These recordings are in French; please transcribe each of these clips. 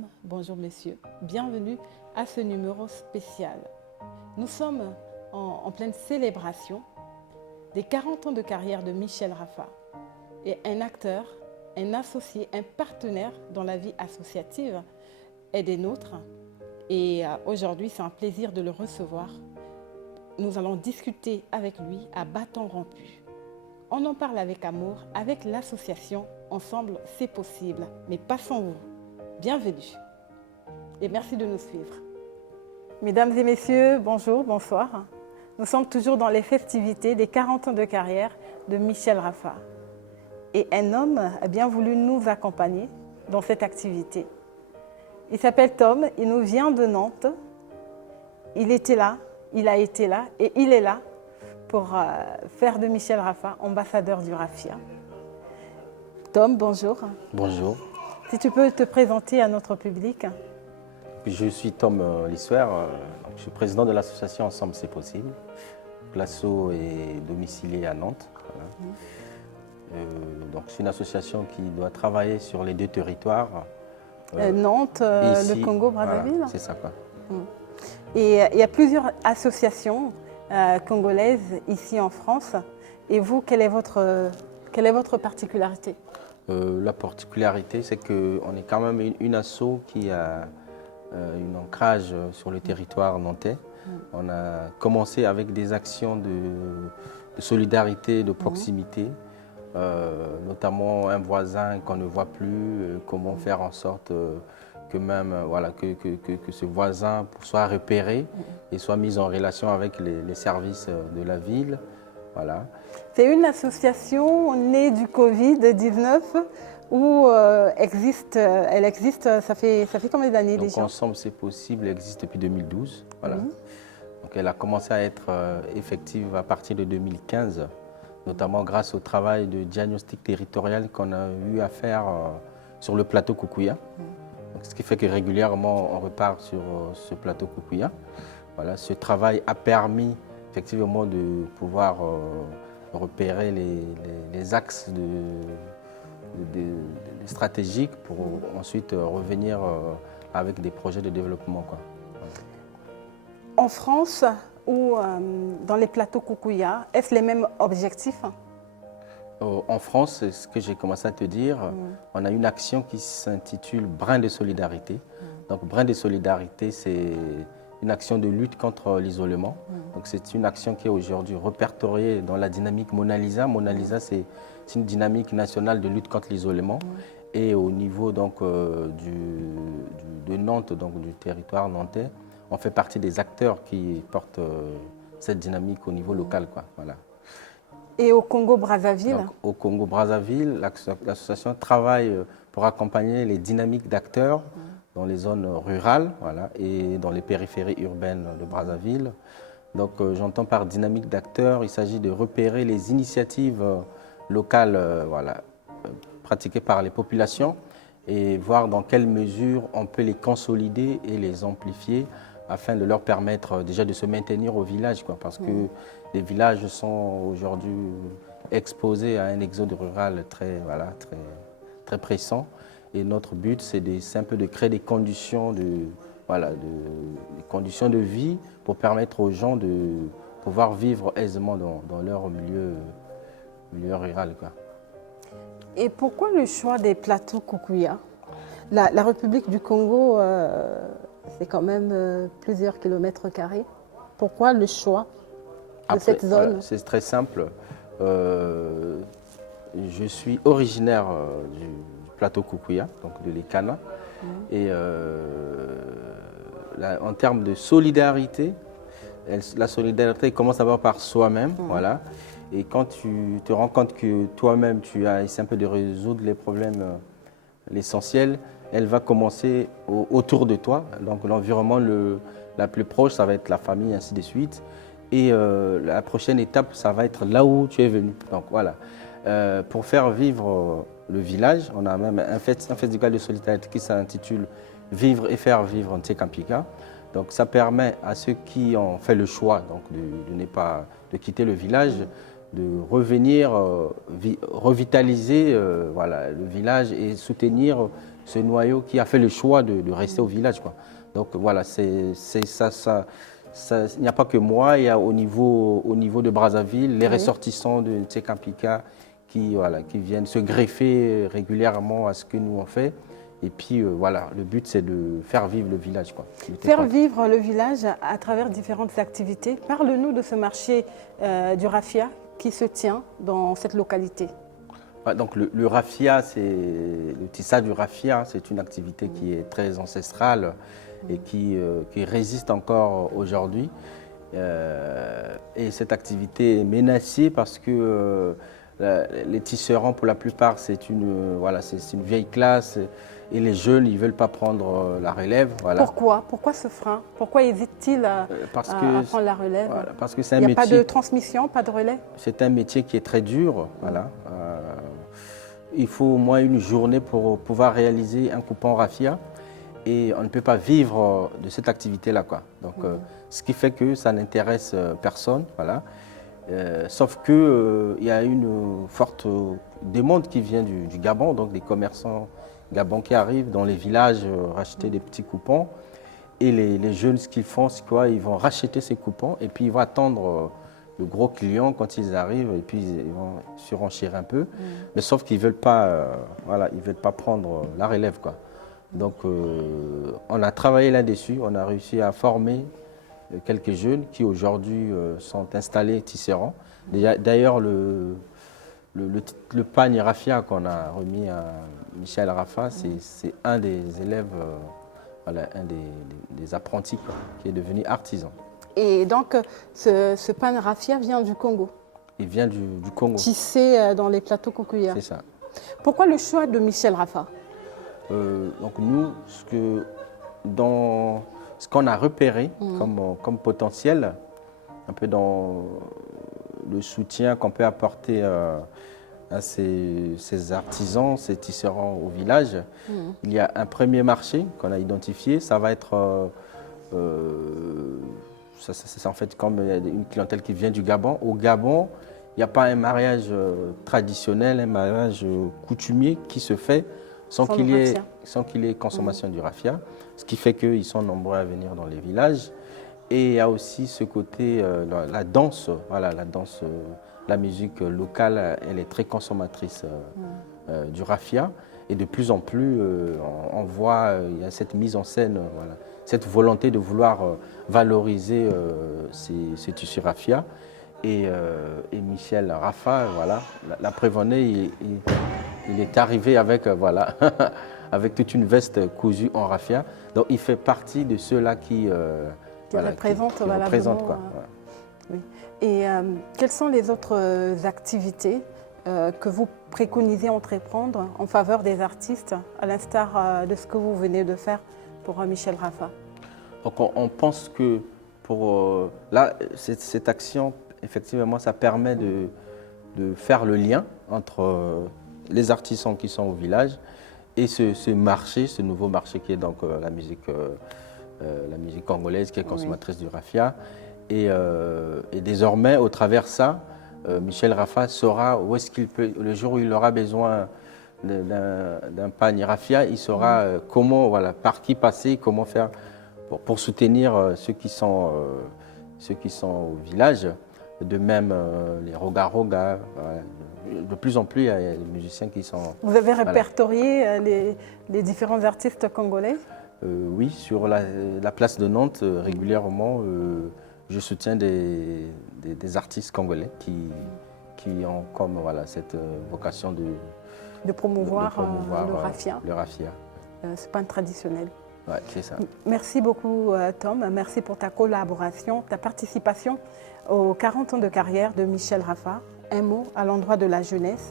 madame, bonjour monsieur, bienvenue à ce numéro spécial. Nous sommes en pleine célébration des 40 ans de carrière de Michel Raffa, et un acteur, un associé, un partenaire dans la vie associative est des nôtres. Et aujourd'hui, c'est un plaisir de le recevoir. Nous allons discuter avec lui à bâton rompu. On en parle avec amour, avec l'association Ensemble, c'est possible. Mais passons-vous. Bienvenue et merci de nous suivre. Mesdames et messieurs, bonjour, bonsoir. Nous sommes toujours dans les festivités des 40 ans de carrière de Michel Raffa. Et un homme a bien voulu nous accompagner dans cette activité. Il s'appelle Tom, il nous vient de Nantes. Il était là, il a été là et il est là pour faire de Michel Raffa ambassadeur du Raffia. Tom, bonjour. Bonjour. Si tu peux te présenter à notre public. Je suis Tom Lissuer, je suis président de l'association Ensemble c'est possible. L'asso est domicilié à Nantes. Voilà. Donc c'est une association qui doit travailler sur les deux territoires. Nantes, ici, le Congo-Brazzaville. Voilà, c'est ça quoi. Et il y a plusieurs associations congolaises ici en France. Et vous, quelle est votre particularité? La particularité, c'est qu'on est quand même une asso qui a un ancrage sur le territoire nantais. On a commencé avec des actions de solidarité, de proximité, notamment un voisin qu'on ne voit plus, comment faire en sorte que même voilà, que ce voisin soit repéré et soit mis en relation avec les services de la ville. Voilà. C'est une association née du Covid-19 où elle existe, ça fait combien d'années déjà? Donc Ensemble c'est possible, elle existe depuis 2012. Voilà. Donc elle a commencé à être effective à partir de 2015, notamment grâce au travail de diagnostic territorial qu'on a eu à faire sur le plateau Kukuya. Donc, ce qui fait que régulièrement on repart sur ce plateau Kukuya. Voilà. Ce travail a permis effectivement de pouvoir repérer les axes stratégiques pour ensuite revenir avec des projets de développement, quoi. En France ou dans les plateaux Kukuya, est-ce les mêmes objectifs? En France, c'est ce que j'ai commencé à te dire, on a une action qui s'intitule Brin de solidarité. Donc Brin de solidarité, c'est une action de lutte contre l'isolement. Donc c'est une action qui est aujourd'hui répertoriée dans la dynamique Mona Lisa. Mona Lisa, c'est une dynamique nationale de lutte contre l'isolement. Et au niveau donc, de Nantes, donc du territoire nantais, on fait partie des acteurs qui portent cette dynamique au niveau local, quoi. Voilà. Et au Congo-Brazzaville? Au Congo-Brazzaville, l'association travaille pour accompagner les dynamiques d'acteurs dans les zones rurales, voilà, et dans les périphéries urbaines de Brazzaville. Donc j'entends par dynamique d'acteurs, il s'agit de repérer les initiatives locales voilà, pratiquées par les populations et voir dans quelle mesure on peut les consolider et les amplifier afin de leur permettre déjà de se maintenir au village, quoi, parce que les villages sont aujourd'hui exposés à un exode rural très pressant. Et notre but, c'est un peu de créer des conditions des conditions de vie pour permettre aux gens de pouvoir vivre aisément dans leur milieu rural, quoi. Et pourquoi le choix des plateaux Kukuya? La République du Congo, c'est quand même plusieurs kilomètres carrés. Pourquoi le choix de cette zone? Voilà, c'est très simple. Je suis originaire du plateau Kukuya, donc de l'Ekana. Et en termes de solidarité, la solidarité commence d'abord par soi-même. Voilà. Et quand tu te rends compte que toi-même, tu as essayé un peu de résoudre les problèmes, l'essentiel, elle va commencer autour de toi. Donc l'environnement la plus proche, ça va être la famille, ainsi de suite. Et la prochaine étape, ça va être là où tu es venu. Donc voilà. Pour faire vivre le village, on a même un festival de solidarité qui s'intitule Vivre et faire vivre Ntekampika. Donc ça permet à ceux qui ont fait le choix donc, de quitter le village, de revenir revitaliser voilà, le village et soutenir ce noyau qui a fait le choix de rester au village, quoi. Donc voilà, c'est ça. Il n'y a pas que moi, il y a au niveau de Brazzaville, les ressortissants de Tsekampika qui viennent se greffer régulièrement à ce que nous on fait. Et puis voilà, le but c'est de faire vivre le village, quoi. Faire vivre le village à travers différentes activités. Parle-nous de ce marché du raffia qui se tient dans cette localité. Donc le raffia, le tissage du raffia, c'est une activité qui est très ancestrale et qui résiste encore aujourd'hui. Et cette activité est menacée parce que les tisserands, pour la plupart, c'est une vieille classe et les jeunes, ils ne veulent pas prendre la relève. Voilà. Pourquoi ce frein? Pourquoi hésitent-ils à prendre la relève? Voilà, parce que c'est un métier... métier... Il n'y a pas de transmission, pas de relais? C'est un métier qui est très dur. Voilà. Il faut au moins une journée pour pouvoir réaliser un coupon raffia et on ne peut pas vivre de cette activité-là, quoi. Donc, ce qui fait que ça n'intéresse personne. Voilà. Sauf qu'il y a une forte demande qui vient du Gabon, donc des commerçants Gabon qui arrivent dans les villages racheter des petits coupons. Et les jeunes, ce qu'ils font, c'est quoi? Ils vont racheter ces coupons et puis ils vont attendre le gros client quand ils arrivent et puis ils vont surenchir un peu. Mais sauf qu'ils ne veulent pas, ils veulent pas prendre la relève, quoi. Donc on a travaillé là-dessus, on a réussi à former quelques jeunes qui aujourd'hui sont installés tisserands. D'ailleurs, le pagne raffia qu'on a remis à Michel Rafa, c'est un des élèves, un des apprentis, quoi, qui est devenu artisan. Et donc, ce pagne raffia vient du Congo? Il vient du Congo. Tissé dans les plateaux cocuillards. C'est ça. Pourquoi le choix de Michel Rafa? Donc nous, dans ce qu'on a repéré comme potentiel, un peu dans le soutien qu'on peut apporter à ces artisans, ces tisserands au village, il y a un premier marché qu'on a identifié. Ça va être, c'est en fait comme une clientèle qui vient du Gabon. Au Gabon, il n'y a pas un mariage traditionnel, un mariage coutumier qui se fait sans qu'il y ait consommation du raffia, ce qui fait qu'ils sont nombreux à venir dans les villages. Et il y a aussi ce côté, la danse, la musique locale, elle est très consommatrice du raffia. Et de plus en plus, on voit, il y a cette mise en scène, cette volonté de vouloir valoriser ces tissus raffia. Et Michel Rafa, l'a prévenu, il est arrivé avec, avec toute une veste cousue en raffia. Donc il fait partie de ceux-là qui représentent, quoi. Oui. Et quelles sont les autres activités que vous préconisez entreprendre en faveur des artistes, à l'instar de ce que vous venez de faire pour Michel Rafa? Donc on pense que pour cette action, effectivement, ça permet de faire le lien entre les artisans qui sont au village et ce marché, ce nouveau marché qui est donc la musique congolaise qui est consommatrice du raffia. Et désormais, au travers de ça, Michel Rafa saura où est-ce qu'il peut, le jour où il aura besoin d'un pagne raffia, il saura par qui passer, comment faire pour soutenir ceux qui sont au village. De même, les roga-roga. De plus en plus, il y a des musiciens qui sont... Vous avez répertorié les différents artistes congolais? Oui, sur la place de Nantes, régulièrement, je soutiens des artistes congolais qui ont comme cette vocation de promouvoir le raffia. Le raffia. C'est pas un traditionnel. Ouais, c'est ça. Merci beaucoup, Tom. Merci pour ta collaboration, ta participation aux 40 ans de carrière de Michel Rafa. Un mot à l'endroit de la jeunesse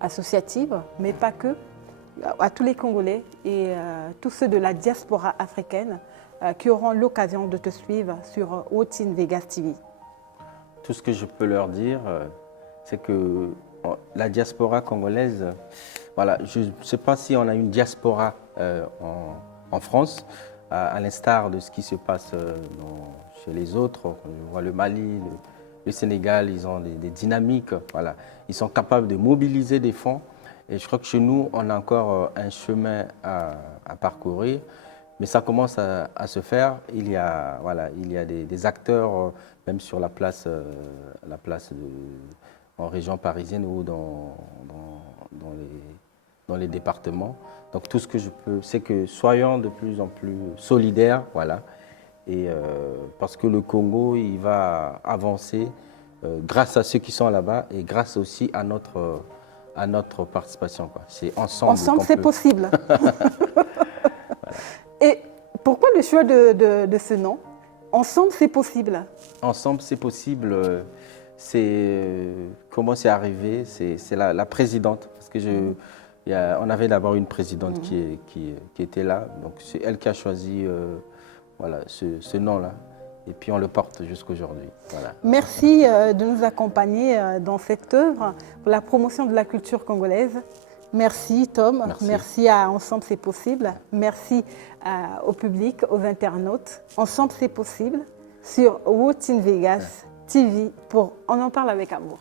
associative, mais pas que, à tous les Congolais et tous ceux de la diaspora africaine qui auront l'occasion de te suivre sur Wotin Vegas TV. Tout ce que je peux leur dire, c'est que la diaspora congolaise, je ne sais pas si on a une diaspora en France, à l'instar de ce qui se passe chez les autres. On voit le Mali, le Sénégal, ils ont des dynamiques. Ils sont capables de mobiliser des fonds Et je crois que chez nous, on a encore un chemin à parcourir, mais ça commence à se faire. Voilà, il y a des acteurs, même sur la place en région parisienne ou dans les départements. Donc tout ce que je peux, c'est que soyons de plus en plus solidaires, voilà. Et parce que le Congo, il va avancer grâce à ceux qui sont là-bas et grâce aussi à notre participation, quoi. C'est ensemble. Ensemble, c'est possible. Et pourquoi le choix de ce nom? Ensemble, c'est possible. Ensemble, c'est possible. Comment c'est arrivé? C'est la présidente. Parce que on avait d'abord une présidente qui était là. Donc, c'est elle qui a choisi voilà, ce nom-là. Et puis, on le porte jusqu'aujourd'hui. Voilà. Merci de nous accompagner dans cette œuvre pour la promotion de la culture congolaise. Merci Tom, merci à Ensemble c'est possible, merci au public, aux internautes. Ensemble c'est possible sur Wotin Vegas TV pour On en parle avec amour.